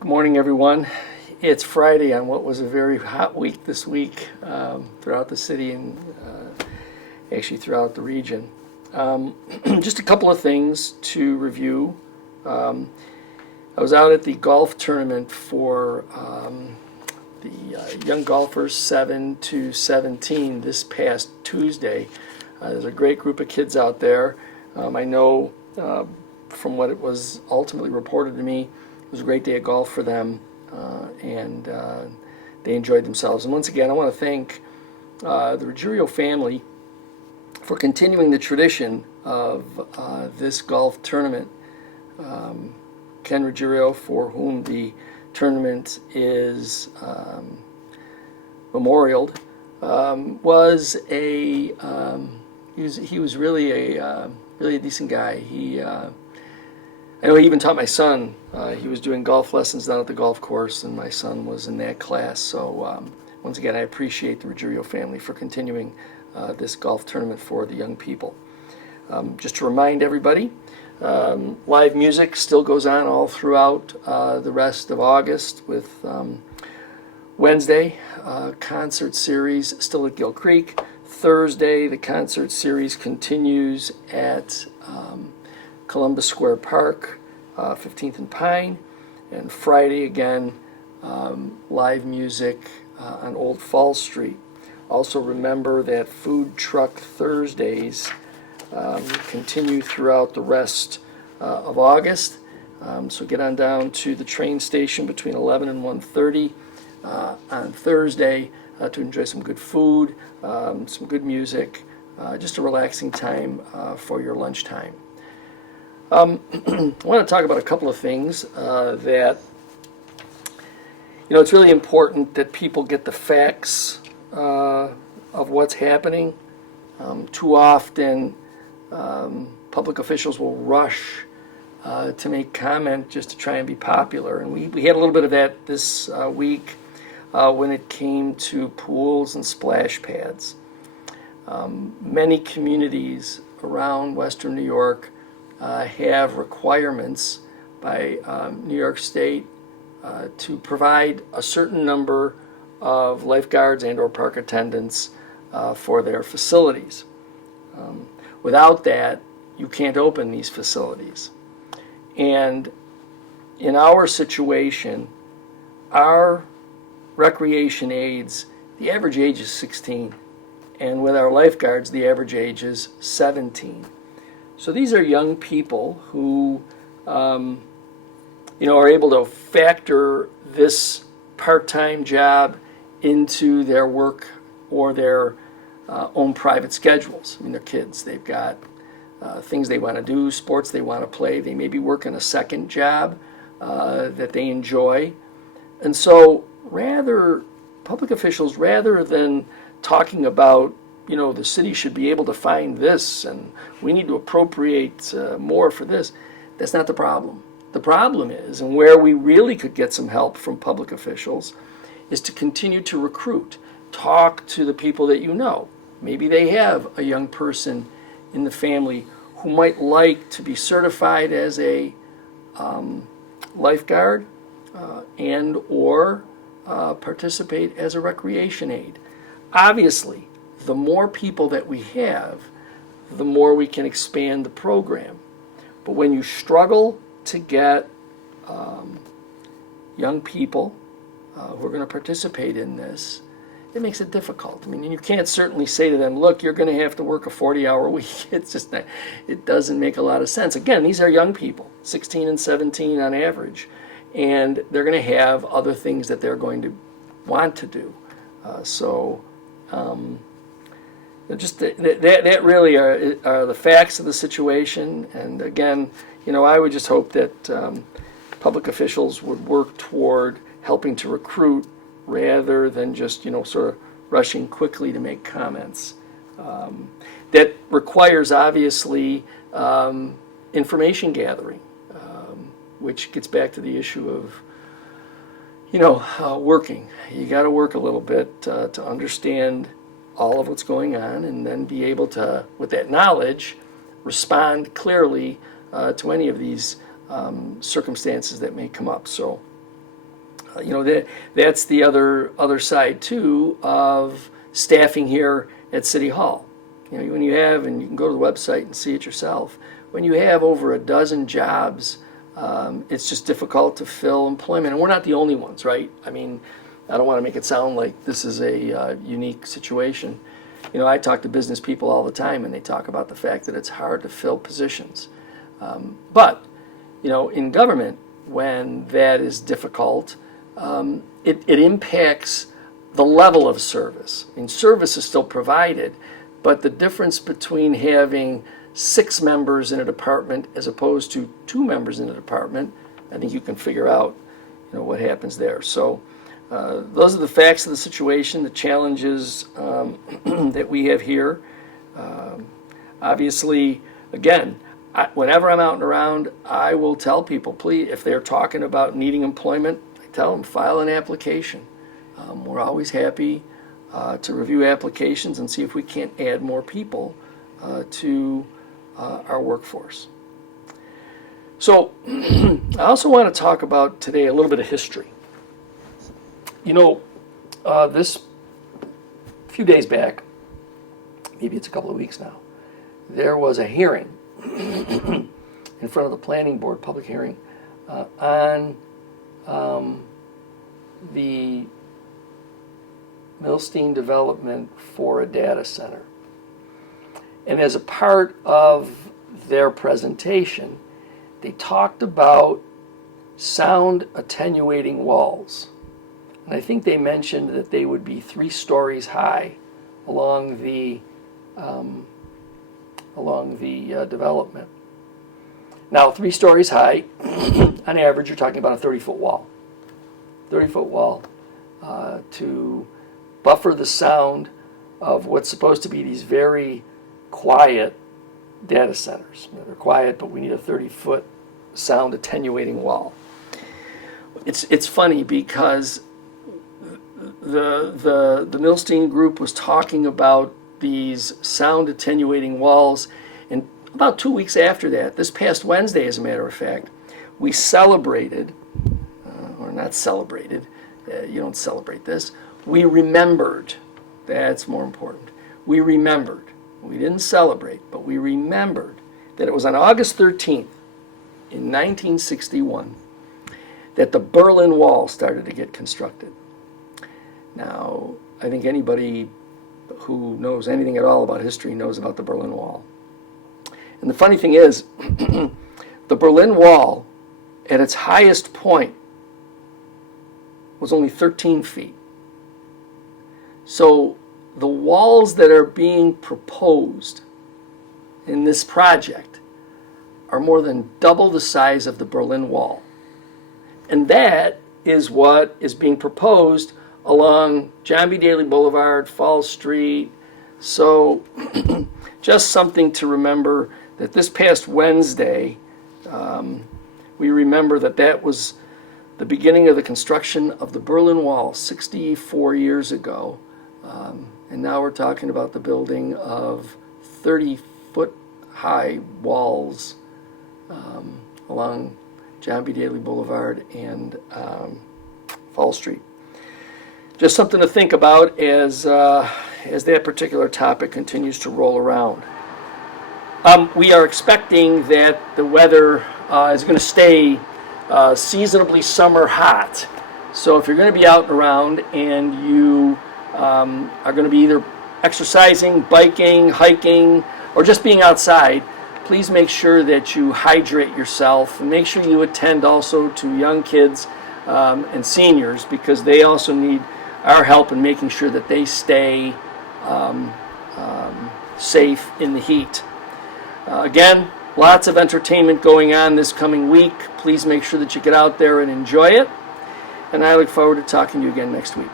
Good morning, everyone. It's Friday on what was a very hot week this week throughout the city and actually throughout the region. Just a couple of things to review. I was out at the golf tournament for the young golfers 7 to 17 this past Tuesday. There's a great group of kids out there. I know from what it was ultimately reported to me, it was a great day of golf for them, and they enjoyed themselves. And once again, I want to thank the Ruggiero family for continuing the tradition of this golf tournament. Ken Ruggiero, for whom the tournament is memorialed, was he was really a decent guy. I know he even taught my son. He was doing golf lessons down at the golf course, and my son was in that class. So once again, I appreciate the Ruggiero family for continuing this golf tournament for the young people. Just to remind everybody, live music still goes on all throughout the rest of August with Wednesday, concert series still at Gill Creek. Thursday, the concert series continues at Columbus Square Park, 15th and Pine. And Friday, again, live music on Old Falls Street. Also remember that food truck Thursdays continue throughout the rest of August. So get on down to the train station between 11 and 1:30 on Thursday to enjoy some good food, some good music, just a relaxing time for your lunchtime. I want to talk about a couple of things that, it's really important that people get the facts of what's happening. Too often, public officials will rush to make comment just to try and be popular. And we had a little bit of that this week when it came to pools and splash pads. Many communities around Western New York have requirements by New York State to provide a certain number of lifeguards and or park attendants for their facilities. Without that, you can't open these facilities. And in our situation, our recreation aides, the average age is 16. And with our lifeguards, the average age is 17. So these are young people who, are able to factor this part-time job into their work or their own private schedules. I mean, they're kids. They've got things they want to do, sports they want to play. They may be working a second job that they enjoy. And so public officials, rather than talking about, the city should be able to find this and we need to appropriate more for this, that's not the problem. The problem is, and where we really could get some help from public officials, is to continue to recruit. Talk to the people that you know. Maybe they have a young person in the family who might like to be certified as a lifeguard and or participate as a recreation aide. Obviously, the more people that we have, the more we can expand the program. But when you struggle to get young people who are going to participate in this, it makes it difficult. I mean, you can't certainly say to them, look, you're going to have to work a 40-hour week. It's just not, it doesn't make a lot of sense. Again, these are young people, 16 and 17 on average, and they're going to have other things that they're going to want to do. Just that really are the facts of the situation. And again, I would just hope that public officials would work toward helping to recruit rather than just, sort of rushing quickly to make comments. That requires, obviously, information gathering, which gets back to the issue of, working. You got to work a little bit to understand all of what's going on and then be able to, with that knowledge, respond clearly to any of these circumstances that may come up. So That's the other side too of staffing here at City Hall. When you have, and you can go to the website and see it yourself, when you have over a dozen jobs, it's just difficult to fill employment. And we're not the only ones, right? I mean, I don't want to make it sound like this is a unique situation. I talk to business people all the time, and they talk about the fact that it's hard to fill positions. But in government, when that is difficult, it impacts the level of service. I mean, service is still provided, but the difference between having 6 members in a department as opposed to 2 members in a department, I think you can figure out, what happens there. So those are the facts of the situation, the challenges that we have here. Obviously, again, whenever I'm out and around, I will tell people, please, if they're talking about needing employment, I tell them, file an application. We're always happy to review applications and see if we can't add more people to our workforce. So I also want to talk about today a little bit of history. This few days back, maybe it's a couple of weeks now, there was a hearing in front of the planning board, public hearing, on the Milstein development for a data center. And as a part of their presentation, they talked about sound attenuating walls. And I think they mentioned that they would be 3 stories high along the development. Now, 3 stories high, on average, you're talking about a 30-foot wall. 30-foot wall to buffer the sound of what's supposed to be these very quiet data centers. They're quiet, but we need a 30-foot sound attenuating wall. It's funny because the Milstein group was talking about these sound attenuating walls, and about 2 weeks after that, this past Wednesday, as a matter of fact, we celebrated, or not celebrated, you don't celebrate this, we remembered. That's more important. We remembered. We didn't celebrate, but we remembered that it was on August 13th in 1961 that the Berlin Wall started to get constructed. Now, I think anybody who knows anything at all about history knows about the Berlin Wall. And the funny thing is, the Berlin Wall, at its highest point, was only 13 feet. So the walls that are being proposed in this project are more than double the size of the Berlin Wall. And that is what is being proposed along John B. Daly Boulevard, Falls Street. So just something to remember, that this past Wednesday, we remember that was the beginning of the construction of the Berlin Wall 64 years ago. And now we're talking about the building of 30-foot high walls along John B. Daly Boulevard and Fall Street. Just something to think about as that particular topic continues to roll around. We are expecting that the weather is going to stay seasonably summer hot. So if you're going to be out and around and you are going to be either exercising, biking, hiking, or just being outside, please make sure that you hydrate yourself, and make sure you attend also to young kids and seniors, because they also need our help in making sure that they stay safe in the heat. Again, lots of entertainment going on this coming week. Please make sure that you get out there and enjoy it. And I look forward to talking to you again next week.